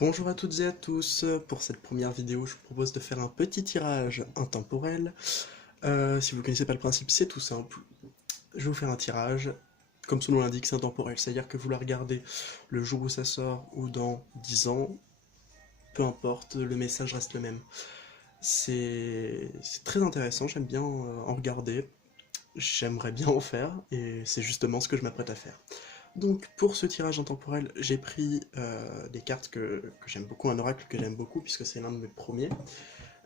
Bonjour à toutes et à tous, pour cette première vidéo je vous propose de faire un petit tirage intemporel. Si vous ne connaissez pas le principe, c'est tout simple. Je vais vous faire un tirage, comme son nom l'indique, c'est intemporel, c'est-à-dire que vous la regardez le jour où ça sort ou dans 10 ans, peu importe, le message reste le même. C'est très intéressant, j'aime bien en regarder, j'aimerais bien en faire, et c'est justement ce que je m'apprête à faire. Donc pour ce tirage intemporel, j'ai pris des cartes que j'aime beaucoup, un oracle que j'aime beaucoup puisque c'est l'un de mes premiers,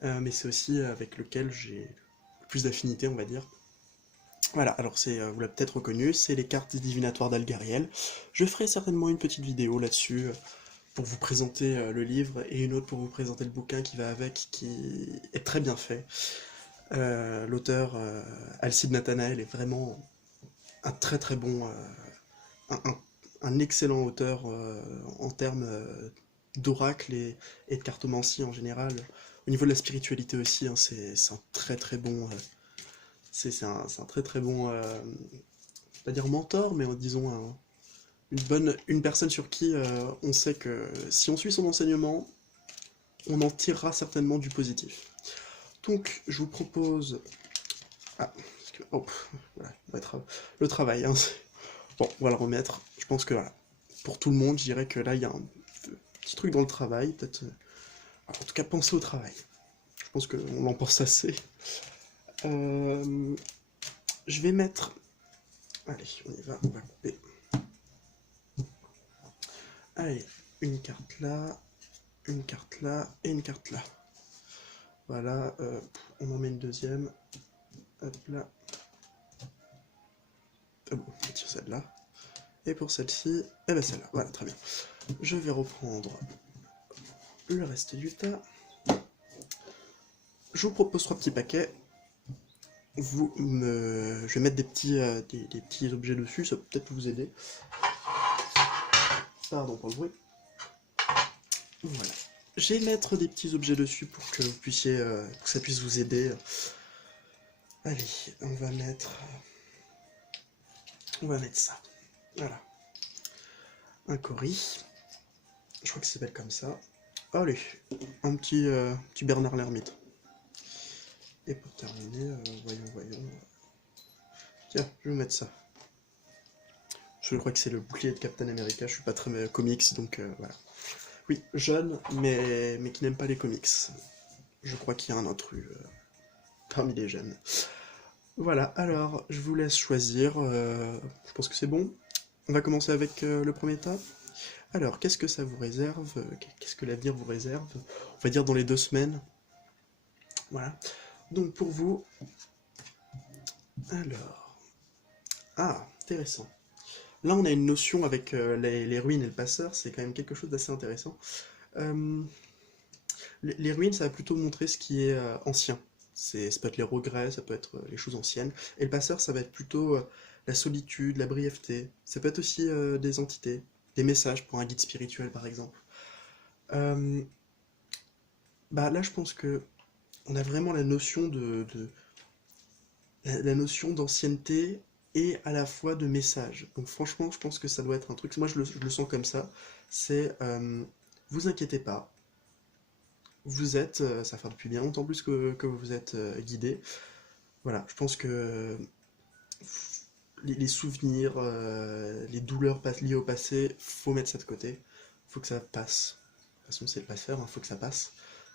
mais c'est aussi avec lequel j'ai le plus d'affinité, on va dire. Voilà, alors vous l'avez peut-être reconnu, c'est les cartes divinatoires d'Algariel. Je ferai certainement une petite vidéo là-dessus pour vous présenter le livre et une autre pour vous présenter le bouquin qui va avec, qui est très bien fait. L'auteur Alcide Nathanaël est vraiment un très très bon, un excellent auteur en termes d'oracle et de cartomancie en général. Au niveau de la spiritualité aussi, hein, c'est un très très bon, c'est un très très bon, je vais pas dire mentor, mais disons une personne sur qui on sait que si on suit son enseignement, on en tirera certainement du positif. Donc je vous propose, oh, voilà, on va être le travail, hein. Bon, on va le remettre. Je pense que voilà, pour tout le monde, je dirais que là, il y a un petit truc dans le travail, peut-être. En tout cas, pensez au travail. Je pense qu'on en pense assez. Euh, je vais mettre. Allez, on y va, on va couper. Allez, une carte là, une carte là et une carte là. Voilà, on en met une deuxième. Hop là. Ah bon, on tire celle-là. Et pour celle-ci, eh ben celle-là. Voilà, très bien. Je vais reprendre le reste du tas. Je vous propose 3 petits paquets. Je vais mettre des petits objets dessus, ça peut peut-être vous aider. Pardon pour le bruit. Voilà. Je vais mettre des petits objets dessus pour que vous puissiez, pour que ça puisse vous aider. Allez, on va mettre ça. Voilà. Un cori. Je crois que ça s'appelle comme ça. Allez, un petit Bernard l'ermite. Et pour terminer, voyons. Tiens, je vais mettre ça. Je crois que c'est le bouclier de Captain America. Je suis pas très comics, donc voilà. Oui, jeune, mais qui n'aime pas les comics. Je crois qu'il y a un intrus parmi les jeunes. Voilà, alors je vous laisse choisir. Je pense que c'est bon. On va commencer avec le premier tas. Alors, qu'est-ce que ça vous réserve? Qu'est-ce que l'avenir vous réserve? On va dire dans les 2 semaines. Voilà. Donc pour vous, alors... Ah, intéressant. Là, on a une notion avec les ruines et le passeur, c'est quand même quelque chose d'assez intéressant. Euh, les ruines, ça va plutôt montrer ce qui est ancien. Ça peut être les regrets, ça peut être les choses anciennes. Et le passeur, ça va être plutôt la solitude, la brièveté. Ça peut être aussi des entités, des messages pour un guide spirituel, par exemple. Euh, Bah là, je pense que on a vraiment la notion la notion d'ancienneté et à la fois de message. Donc franchement, je pense que ça doit être un truc. Moi, je le sens comme ça. C'est vous inquiétez pas. Vous êtes, ça fait depuis bien longtemps plus que vous êtes guidé. Voilà, je pense que les souvenirs, les douleurs liées au passé, faut mettre ça de côté. Faut que ça passe. De toute façon, c'est le pas faire, hein, faut que ça passe.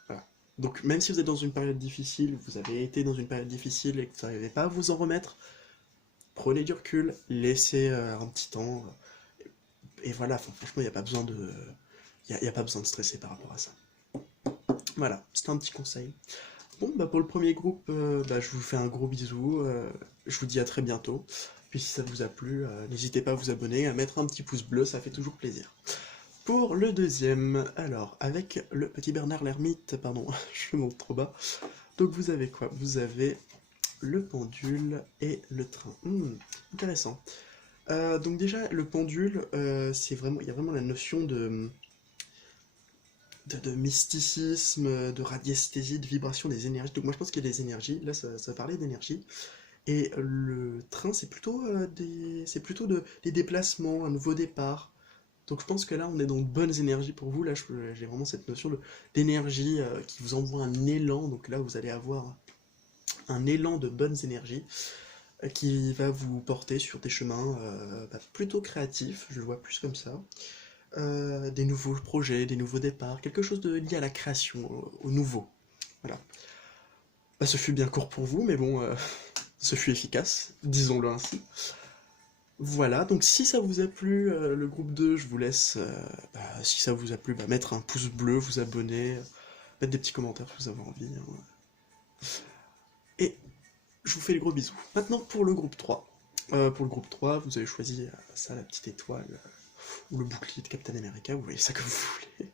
Voilà. Donc, même si vous êtes dans une période difficile, vous avez été dans une période difficile et que vous n'arrivez pas à vous en remettre, prenez du recul, laissez un petit temps. Et voilà, enfin, franchement, il n'y a pas besoin de. Y a pas besoin de stresser par rapport à ça. Voilà, c'était un petit conseil. Bon, bah pour le premier groupe, bah, je vous fais un gros bisou. Je vous dis à très bientôt. Puis si ça vous a plu, n'hésitez pas à vous abonner, à mettre un petit pouce bleu, ça fait toujours plaisir. Pour le deuxième, alors, avec le petit Bernard l'ermite, pardon, je monte trop bas. Donc vous avez quoi? Vous avez le pendule et le train. Intéressant. Donc déjà, le pendule, il y a vraiment la notion de mysticisme, de radiesthésie, de vibration des énergies. Donc moi je pense qu'il y a des énergies. Là, ça parlait d'énergie. Et le train, c'est plutôt des déplacements, un nouveau départ. Donc je pense que là, on est dans de bonnes énergies pour vous. Là, j'ai vraiment cette notion d'énergie qui vous envoie un élan. Donc là, vous allez avoir un élan de bonnes énergies qui va vous porter sur des chemins plutôt créatifs, je le vois plus comme ça. Des nouveaux projets, des nouveaux départs, quelque chose de lié à la création, au nouveau. Voilà. Bah, ce fut bien court pour vous, mais bon, ce fut efficace, disons-le ainsi. Voilà, donc si ça vous a plu, le groupe 2, je vous laisse, si ça vous a plu, mettre un pouce bleu, vous abonner, mettre des petits commentaires si vous avez envie, hein. Et je vous fais des gros bisous. Maintenant pour le groupe 3. Pour le groupe 3, vous avez choisi ça, la petite étoile, ou le bouclier de Captain America, vous voyez ça comme vous voulez.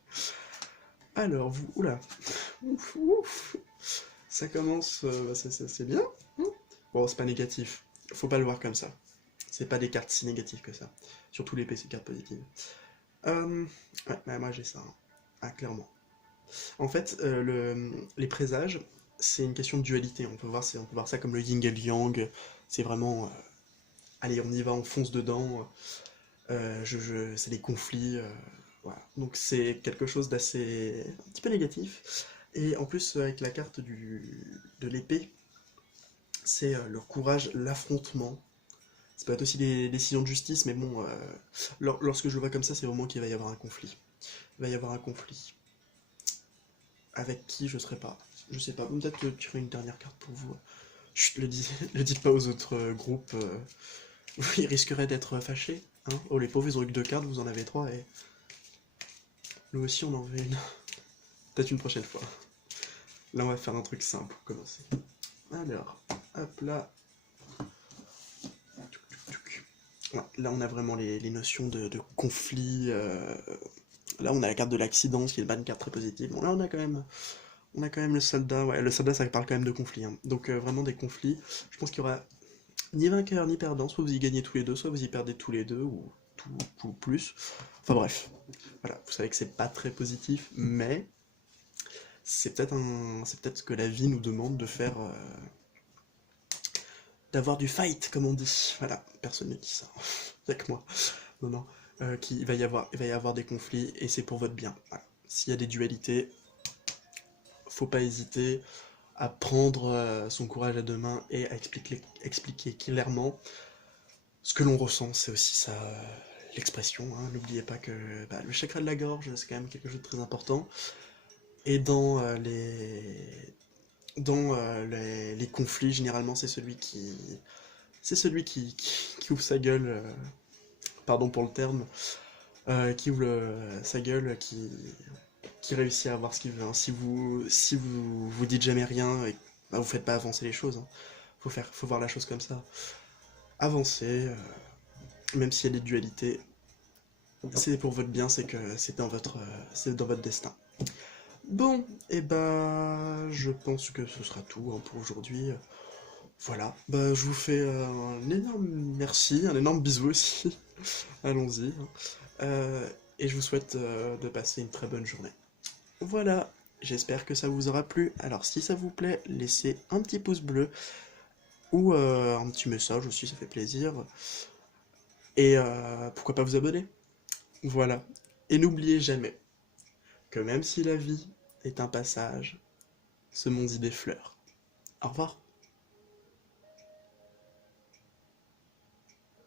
Alors, vous... Oula. Ouf, ouf. Ça commence... c'est bien. Bon, c'est pas négatif. Faut pas le voir comme ça. C'est pas des cartes si négatives que ça. Surtout l'épée, c'est cartes positives. Ouais, bah, moi j'ai ça. Hein. Ah, clairement. En fait, les présages, c'est une question de dualité. On peut voir ça comme le yin et le yang. C'est vraiment... allez, on y va, on fonce dedans. C'est des conflits. Voilà. Donc c'est quelque chose d'assez... un petit peu négatif. Et en plus, avec la carte de l'épée, c'est le courage, l'affrontement. Ça peut être aussi des décisions de justice, mais bon, lorsque je le vois comme ça, c'est vraiment qu'il va y avoir un conflit. Il va y avoir un conflit. Avec qui, je serai pas. Je sais pas, peut-être tirer une dernière carte pour vous. Chut, le dites pas aux autres groupes. Ils risqueraient d'être fâchés. Hein. Oh, les pauvres, ils ont eu que 2 cartes, vous en avez 3, et nous aussi, on en veut une. Peut-être une prochaine fois. Là, on va faire un truc simple pour commencer. Alors, hop là. Ouais, là, on a vraiment les notions de conflit. Là, on a la carte de l'accident, ce qui est pas une carte très positive. Bon, là, on a quand même le soldat. Ouais, le soldat, ça parle quand même de conflit. Hein. Donc, vraiment des conflits. Je pense qu'il y aura ni vainqueur ni perdant. Soit vous y gagnez tous les deux, soit vous y perdez tous les deux, ou tout plus. Enfin bref. Voilà, vous savez que c'est pas très positif, mais c'est peut-être ce que la vie nous demande de faire, d'avoir du fight, comme on dit. Voilà, personne ne dit ça, y'a que moi. Non, non, il va y avoir des conflits, et c'est pour votre bien. Voilà. S'il y a des dualités, faut pas hésiter à prendre son courage à deux mains et à expliquer clairement ce que l'on ressent. C'est aussi ça, l'expression. Hein. N'oubliez pas que le chakra de la gorge, c'est quand même quelque chose de très important. Et dans les conflits, généralement, c'est celui qui ouvre sa gueule, pardon pour le terme, qui ouvre sa gueule, qui réussit à avoir ce qu'il veut. Hein. Si vous dites jamais rien, et, vous faites pas avancer les choses. Hein. Faut voir la chose comme ça. Avancer, même s'il y a des dualités, c'est pour votre bien, c'est dans votre destin. Bon, et je pense que ce sera tout hein, pour aujourd'hui. Voilà, je vous fais un énorme merci, un énorme bisou aussi. Allons-y. Hein. Et je vous souhaite de passer une très bonne journée. Voilà, j'espère que ça vous aura plu. Alors si ça vous plaît, laissez un petit pouce bleu ou un petit message aussi, ça fait plaisir. Et pourquoi pas vous abonner. Voilà. Et n'oubliez jamais que même si la vie est un passage, semons-y des fleurs. Au revoir.